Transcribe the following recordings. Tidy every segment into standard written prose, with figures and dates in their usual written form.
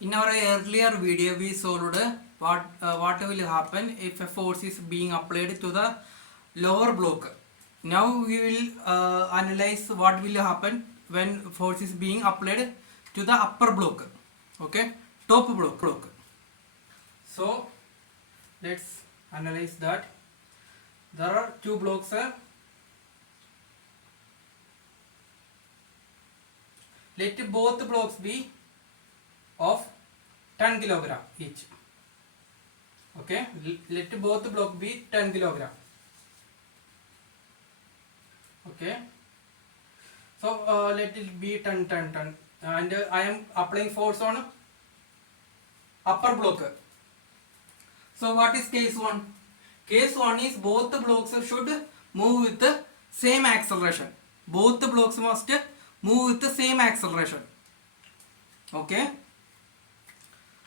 In our earlier video, we solved what will happen if a force is being applied to the lower block. Now we will analyze what will happen when force is being applied to the upper block. Okay, top block. So let's analyze that. There are two blocks. Let both blocks be of 10 kilogram each. Okay, let both block be 10 kilogram. Okay, so let it be 10 and I am applying force on upper block. So what is case 1? Case 1 is both the blocks should move with the same acceleration. Both the blocks must move with the same acceleration. Okay,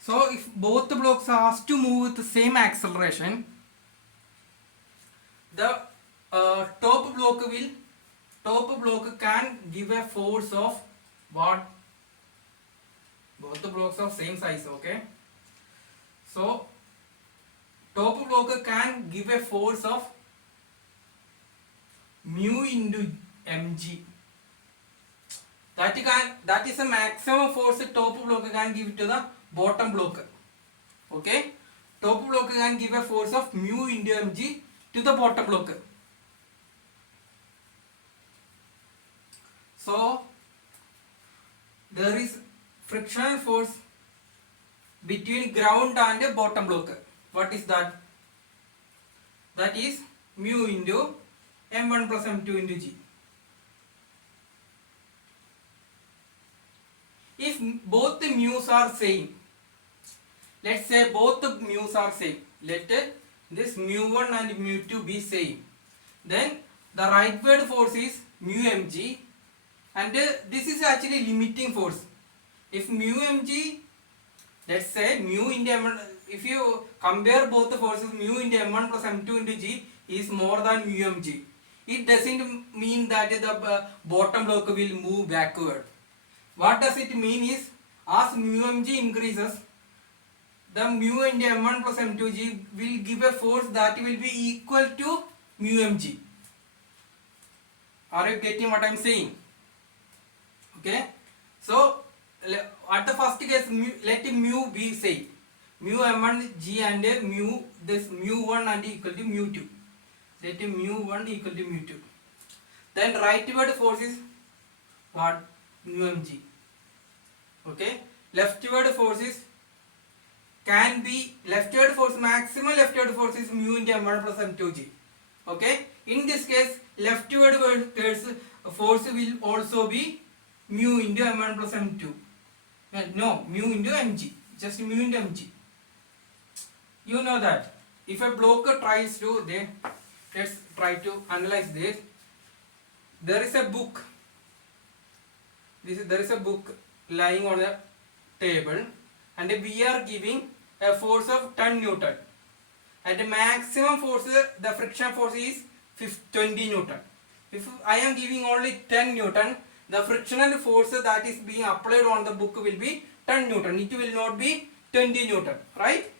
so if both the blocks has to move with the same acceleration, the top block can give a force of what? Both the blocks of same size. Okay, so top block can give a force of mu into mg. That is the maximum force top block can give to the bottom block. Okay, top block can give a force of mu into mg to the bottom block. So there is frictional force between ground and bottom block. What is that? That is mu into m1 plus m2 into g. If both the mu's are same, let's say both the mu's are same, let this mu1 and mu2 be same, then the rightward force is mu mg, and this is actually limiting force. If mu mg, let's say mu into m1, if you compare both the forces, mu into m1 plus m2 into g is more than mu mg, it doesn't mean that the bottom block will move backward. What does it mean is, as mu mg increases, the mu into m1 plus m2g will give a force that will be equal to mu mg. Are you getting what I am saying? Okay, so at the first case, let mu be same, mu m1 g and mu this mu1 and equal to mu2. Let mu1 equal to mu2. Then rightward force is what? Mu mg. Okay, leftward force is can be leftward force, maximum leftward force is mu into m1 plus m2g. Okay, in this case leftward force will also be mu into m1 plus m2. No, mu into mg, just mu into mg. You know that if a block tries to, let's try to analyze this. There is a book. There is a book lying on the table, and we are giving a force of 10 Newton, and the maximum force, the friction force is 20 Newton. If I am giving only 10 Newton, the frictional force that is being applied on the book will be 10 Newton. It will not be 20 Newton, right?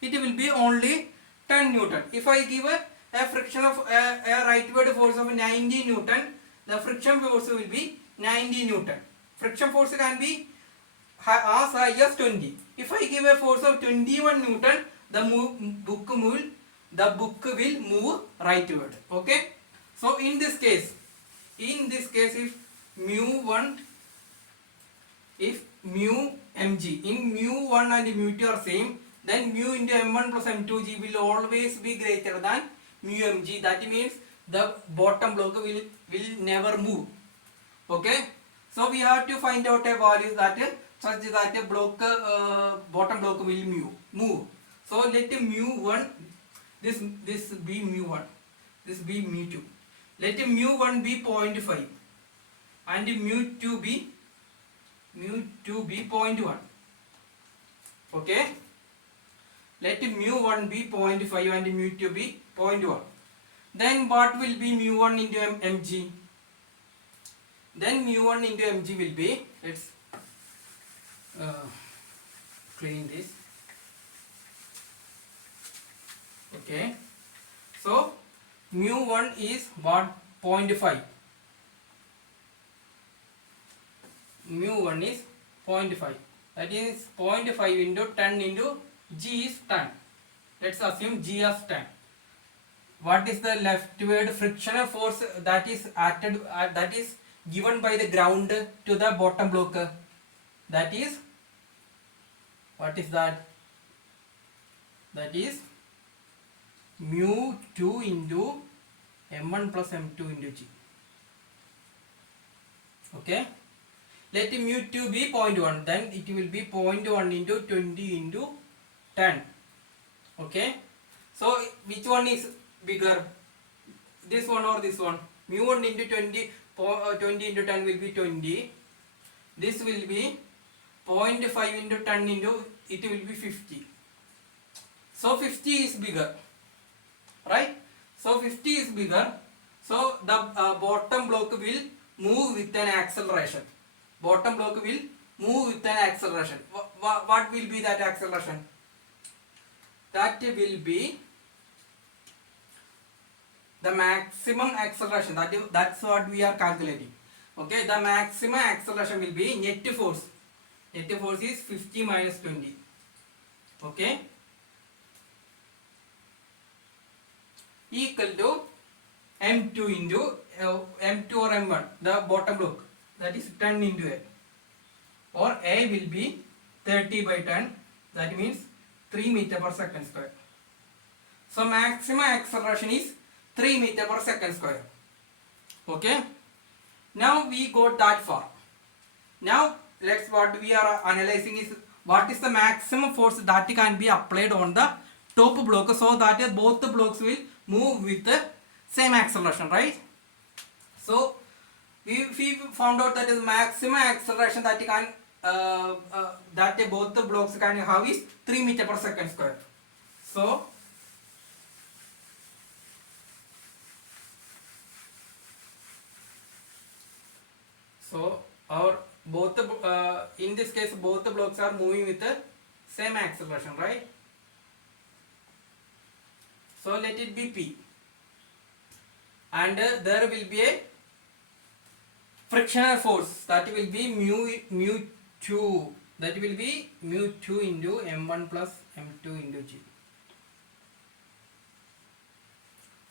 It will be only 10 Newton. If I give a friction of a rightward force of 90 Newton, the friction force will be 90 Newton. Friction force can be as high as 20. If I give a force of 21 Newton, the book will move rightward. Okay. So in this case, if mu1, if mu mg, in mu1 and mu2 are same, then mu into m1 plus m2g will always be greater than mu mg. That means the bottom block will never move. Okay. So we have to find out a value that such that a block bottom block will move. So let mu1, this be mu1, this be mu2. Let mu1 be 0.5 and mu2 be 0.1. Okay. Let mu1 be 0.5 and mu2 be 0.1. Then what will be mu1 into mg? Then mu1 into mg will be, let's clean this. Okay, so mu1 is what? 0.5. Mu1 is 0.5. That is 0.5 into 10 into G is 10. Let's assume G as 10. What is the leftward frictional force that is acted that is given by the ground to the bottom block? That is, what is that? That is mu2 into m1 plus m2 into G. Okay, let mu2 be 0.1, then it will be 0.1 into 20 into 10. Okay, so which one is bigger, this one or this one? Mu1 into 20, 20 into 10 will be 20. This will be 0.5 into 10 into, it will be 50. So 50 is bigger, right? So 50 is bigger. So the bottom block will move with an acceleration. Bottom block will move with an acceleration. What will be that acceleration? That will be the maximum acceleration. That's what we are calculating. Okay, the maximum acceleration will be net force. Net force is 50 minus 20. Okay, equal to m2 into m2 or m1, the bottom block, that is 10 into a, or a will be 30 by 10, that means 3 meter per second square. So maximum acceleration is 3 meter per second square. Okay, now we got that far. Now let's, what we are analyzing is what is the maximum force that can be applied on the top block so that both the blocks will move with the same acceleration, right? So we found out that the maximum acceleration that can that both the blocks can have is 3 meter per second square. So our both the in this case both the blocks are moving with the same acceleration, right? So let it be P, and there will be a frictional force that will be mu2, that will be mu2 into m1 plus m2 into G,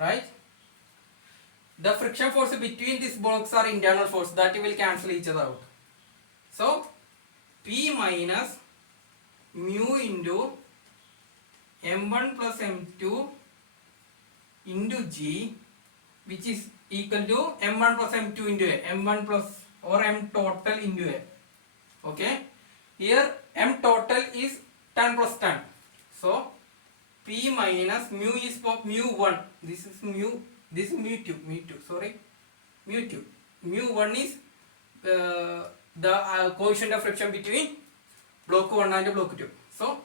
right? The friction force between these blocks are internal force, that will cancel each other out. So P minus mu into m1 plus m2 into G, which is equal to m1 plus m2 into a, m1 plus or m total into a. Okay, here m total is 10 plus 10. So P minus mu is for mu1, this is mu, this is mu2, sorry, mu2. Mu1 is the coefficient of friction between block 1 and block 2. So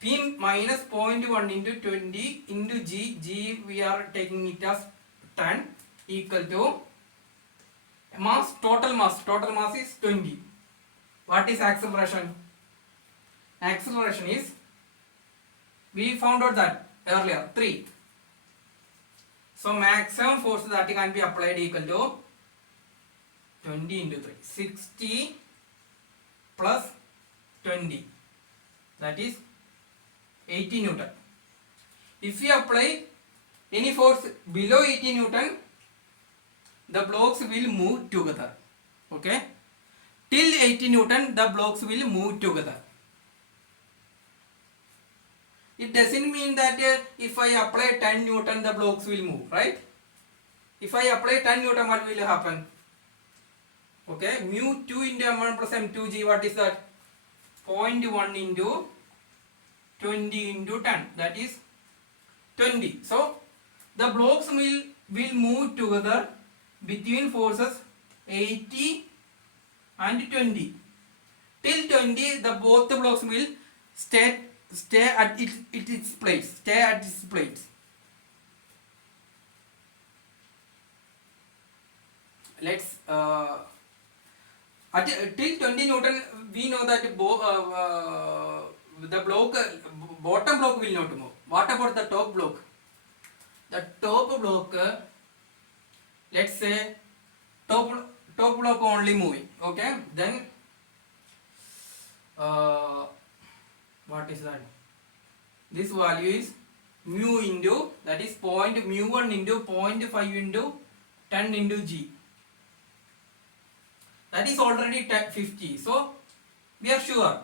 P minus 0.1 into 20 into G we are taking it as 10 equal to mass, total mass is 20. What is acceleration? Acceleration is, we found out that earlier, 3. So maximum force that can be applied equal to 20 into 3, 60 plus 20, that is 80 Newton. If we apply any force below 80 Newton, the blocks will move together. Okay, till 80 Newton the blocks will move together. It doesn't mean that if I apply 10 Newton the blocks will move, right? If I apply 10 Newton, what will happen? Okay, mu2 into m1 plus m2g, what is that? 0.1 into 20 into 10, that is 20. So the blocks will move together between forces 80 and 20. Till 20 the both the blocks will stay at its place, Let's till 20 Newton we know that the block, bottom block will not move. What about the top block? The top block, let's say top block only moving. Okay, then what is that? This value is mu into, that is mu1 into 0.5 into 10 into g. That is already 50. So we are sure.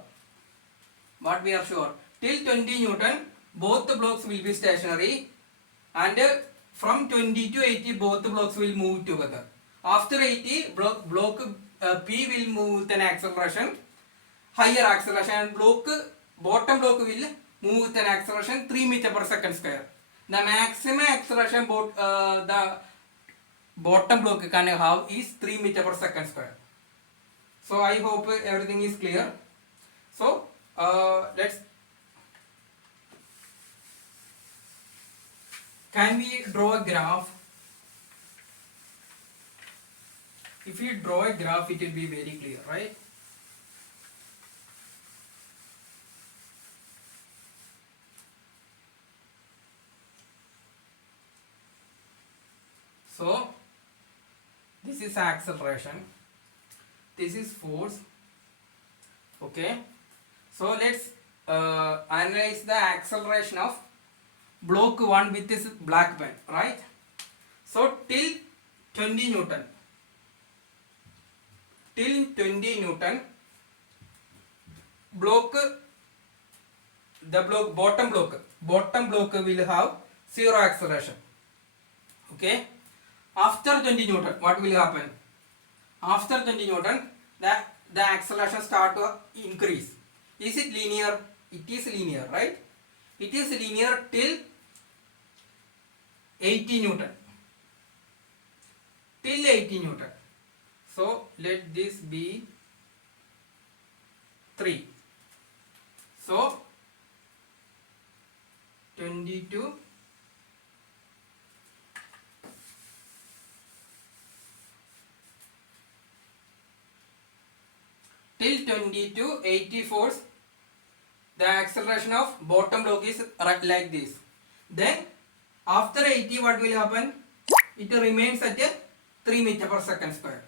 What we are sure? Till 20 Newton, both the blocks will be stationary, and from 20 to 80, both the blocks will move together. After 80, block P will move with an acceleration, higher acceleration, and bottom block will move with an acceleration 3 meter per second square. The maximum acceleration the bottom block can have is 3 meter per second square. So I hope everything is clear. So can we draw a graph? If we draw a graph, it will be very clear, right? So this is acceleration, this is force. Okay, so let's analyze the acceleration of block 1 with this black pen, right? So till 20 Newton, bottom block will have zero acceleration. Okay, after 20 Newton, what will happen? After 20 Newton, the acceleration start to increase. Is it linear? It is linear, right? It is linear till 80 Newton. Till 80 Newton. So let this be 3. So 22 till 20 to 80 force, the acceleration of bottom block is like this. Then after 80, what will happen? It remains at 3 meter per second square.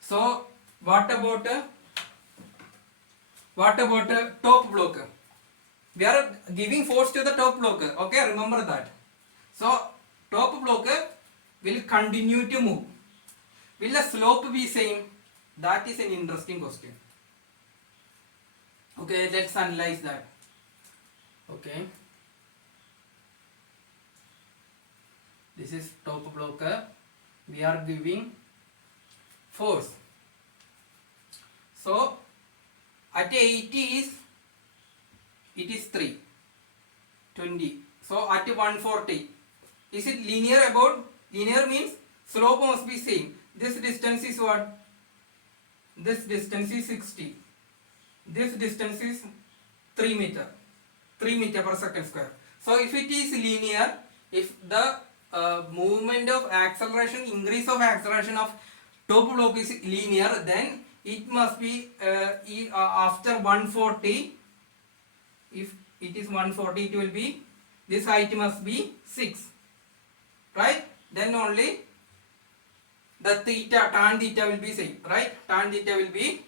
So what about top block? We are giving force to the top block. Okay, remember that. So top block will continue to move. Will the slope be same? That is an interesting question. Okay, let's analyze that. Okay, this is top block. We are giving force. So at 80 it is 3, 20. So at 140, is it linear about? Linear means slope must be same. This distance is what? This distance is 60. This distance is 3 meter per second square. So if it is linear, if the movement of acceleration, increase of acceleration of top block is linear, then it must be after 140. If it is 140, it will be, this height must be 6, right? Then only the tan theta will be same, right? Tan theta will be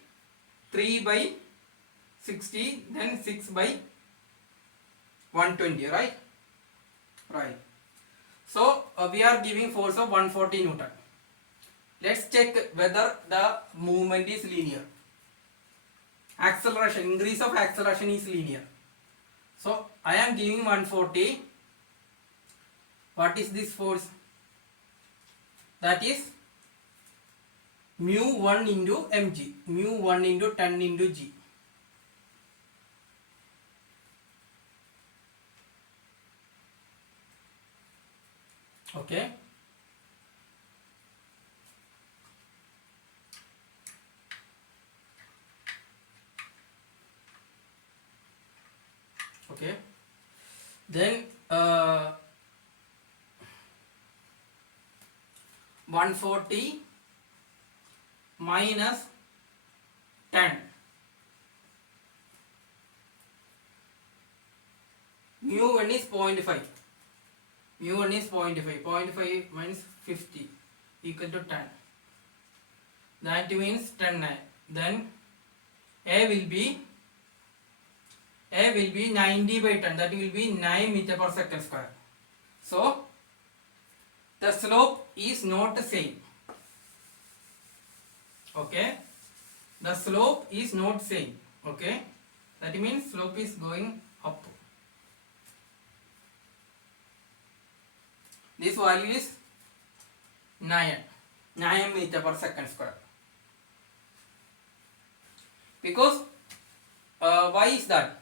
3 by 60, then 6 by 120, right? Right. So we are giving force of 140 Newton. Let's check whether the movement is linear. Acceleration, increase of acceleration is linear. So I am giving 140. What is this force? That is mu 1 into mg, mu 1 into 10 into g. Okay. Okay. Then 140 minus 10. mu1 is 0.5. mu1 is 0.5. 0.5 minus 50 equal to 10. That means 10. Then A will be 90 by 10. That will be 9 meter per second square. So the slope is not the same. Okay. The slope is not same. Okay. That means slope is going up. This value is 9 meter per second square. Because why is that?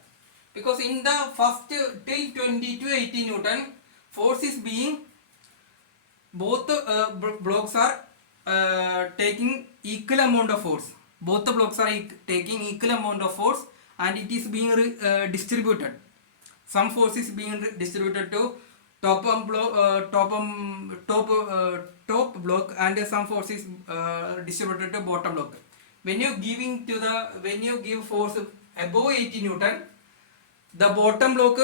Because in the first till 20 to 80 Newton, force is being, both blocks are taking equal amount of force. Both the blocks are taking equal amount of force, and it is being distributed. Some force is being distributed to top block, and some force is distributed to bottom block. When you give force above 80 Newton, the bottom block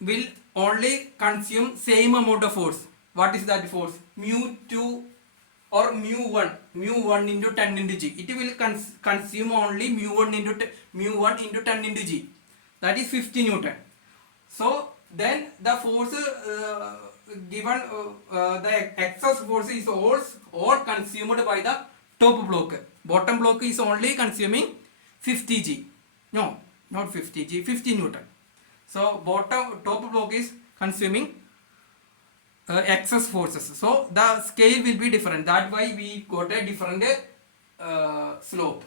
will only consume same amount of force. What is that force? Mu2 or mu1 into 10 into g. It will consume only mu1 into 10 into g. That is 50 Newton. So then the force given, the excess force is all consumed by the top block. Bottom block is only consuming 50 g. No, not 50 g, 50 Newton. So top block is consuming excess forces. So the scale will be different. That why we got a different slope.